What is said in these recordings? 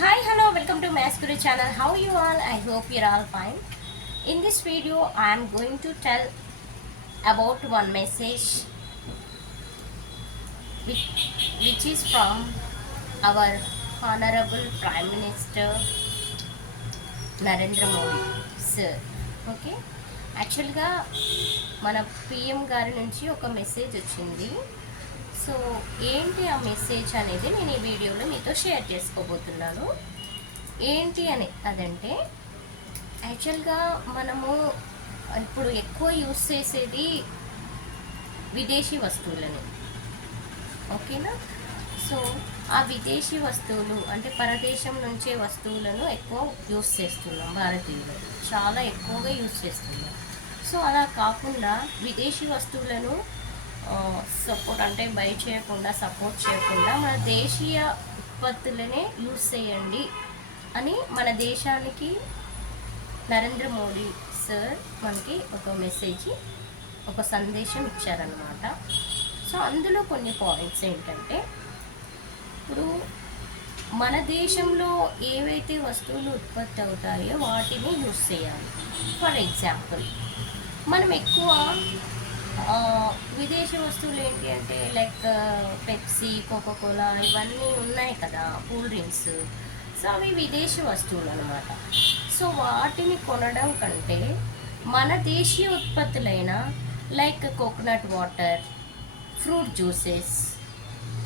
Hi, hello, welcome to Maskuri channel. How you all? I hope you're all fine. In this video, I am going to tell about one message which is from our Honorable Prime Minister Narendra Modi sir. Okay యాక్చువల్గా మన PM గారి నుంచి ఒక message వచ్చింది. So ఏంటి ఆ message అనేది నేను ఈ వీడియోలో మీతో షేర్ చేసుకోబోతున్నాను. ఏంటి అని అదంటే యాక్చువల్గా మనము ఇప్పుడు ఎక్కువ యూస్ చేసేది విదేశీ వస్తువులని, ఓకేనా. సో ఆ విదేశీ వస్తువులు అంటే పరదేశం నుంచే వస్తువులను ఎక్కువ యూస్ చేస్తున్నాం, భారతీయులు చాలా ఎక్కువగా యూస్ చేస్తున్నాం. సో అలా కాకుండా విదేశీ వస్తువులను సపోర్ట్ అంటే బై చేయకుండా సపోర్ట్ చేయకుండా మన దేశీయ ఉత్పత్తులనే యూస్ చేయండి అని మన దేశానికి నరేంద్ర మోడీ సార్ మనకి ఒక మెసేజ్, ఒక సందేశం ఇచ్చారనమాట. సో అందులో కొన్ని పాయింట్స్ ఏంటంటే, ఇప్పుడు మన దేశంలో ఏవైతే వస్తువులు ఉత్పత్తి అవుతాయో వాటిని యూస్ చేయాలి. ఫర్ ఎగ్జాంపుల్ మనం ఎక్కువ విదేశీ వస్తువులు ఏంటి అంటే లైక్ పెప్సీ, కోకోకోలా ఇవన్నీ ఉన్నాయి కదా, కూల్ డ్రింక్స్. సో అవి విదేశీ వస్తువులు అనమాట. సో వాటిని కొనడం కంటే మన దేశీయ ఉత్పత్తులైన like coconut water, fruit juices,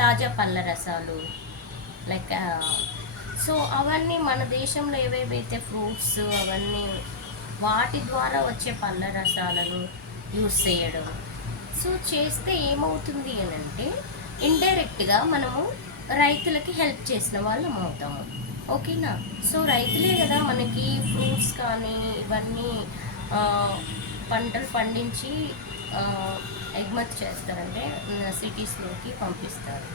తాజా పళ్ళ రసాలు లైక్ సో అవన్నీ మన దేశంలో ఏవేవైతే ఫ్రూట్స్ అవన్నీ వాటి ద్వారా వచ్చే పళ్ళ రసాలను యూస్ చేయడం. సో చేస్తే ఏమవుతుంది అని అంటే ఇండైరెక్ట్గా మనము రైతులకి హెల్ప్ చేసిన వాళ్ళం అవుతాము, ఓకేనా. సో రైతులే కదా మనకి ఫ్రూట్స్ కానీ ఇవన్నీ పంటలు పండించి ఎగుమతి చేస్తారంటే సిటీస్లోకి పంపిస్తారు.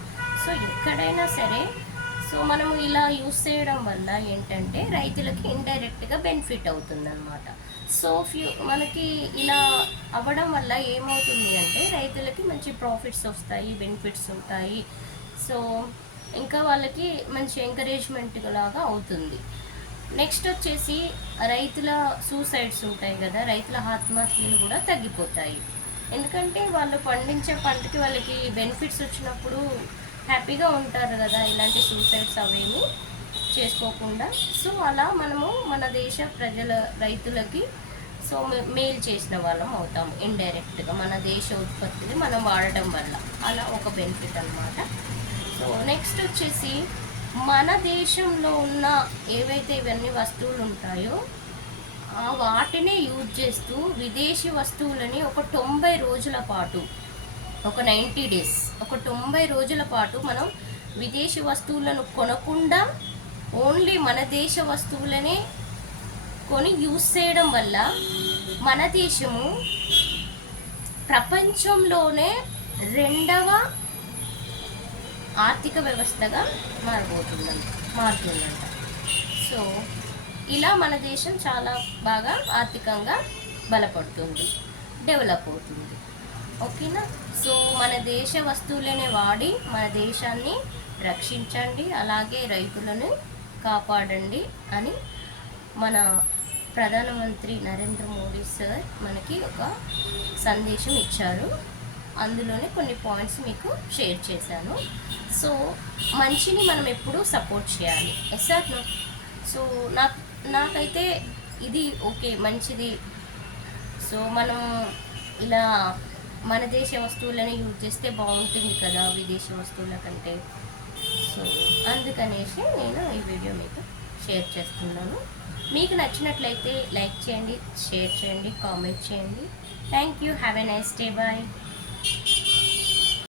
సో ఎక్కడైనా సరే సో మనము ఇలా యూస్ చేయడం వల్ల ఏంటంటే రైతులకి ఇండైరెక్ట్గా బెనిఫిట్ అవుతుందన్నమాట. సో మనకి ఇలా అవ్వడం వల్ల ఏమవుతుంది అంటే రైతులకి మంచి ప్రాఫిట్స్ వస్తాయి, బెనిఫిట్స్ ఉంటాయి. సో ఇంకా వాళ్ళకి మంచి ఎంకరేజ్మెంట్ లాగా అవుతుంది. నెక్స్ట్ వచ్చేసి రైతుల సూసైడ్స్ ఉంటాయి కదా, రైతుల ఆత్మహత్యలు కూడా తగ్గిపోతాయి. ఎందుకంటే వాళ్ళు పండించే పంటకి వాళ్ళకి బెనిఫిట్స్ వచ్చినప్పుడు హ్యాపీగా ఉంటారు కదా, ఇలాంటి సూసైడ్స్ అవేమి చేసుకోకుండా. సో అలా మనము మన దేశ ప్రజల రైతులకి సో మేలు చేసిన వాళ్ళం అవుతాం ఇండైరెక్ట్గా, మన దేశ ఉత్పత్తిని మనం వాడటం వల్ల. అలా ఒక బెనిఫిట్ అనమాట. సో నెక్స్ట్ వచ్చేసి మన దేశంలో ఉన్న ఏవైతే ఇవన్నీ వస్తువులు ఉంటాయో వాటినే యూజ్ చేస్తూ విదేశీ వస్తువులని ఒక 90 రోజుల పాటు, ఒక 90 డేస్, ఒక 90 రోజుల పాటు మనం విదేశీ వస్తువులను కొనకుండా ఓన్లీ మన దేశ వస్తువులనే కొని యూజ్ చేయడం వల్ల మన దేశము ప్రపంచంలోనే 2వ ఆర్థిక వ్యవస్థగా మారుతుందంట. సో ఇలా మన దేశం చాలా బాగా ఆర్థికంగా బలపడుతుంది, డెవలప్ అవుతుంది, ఓకేనా. సో మన దేశ వస్తువులనే వాడి మన దేశాన్ని రక్షించండి, అలాగే రైతులను కాపాడండి అని మన ప్రధానమంత్రి నరేంద్ర మోడీ సార్ మనకి ఒక సందేశం ఇచ్చారు. అందులోనే కొన్ని పాయింట్స్ మీకు షేర్ చేశాను. సో మంచిని మనం ఎప్పుడూ సపోర్ట్ చేయాలి. SR no. సో నాకైతే ఇది ఓకే, మంచిది. సో మనం ఇలా మన దేశ వస్తువులని యూజ్ చేస్తే బాగుంటుంది కదా విదేశీ వస్తువుల కంటే. సో అందుకనేసి నేను ఈ వీడియో మీకు షేర్ చేస్తున్నాను. మీకు నచ్చినట్లయితే లైక్ చేయండి, షేర్ చేయండి, కామెంట్ చేయండి. Thank you. Have a nice day. Bye.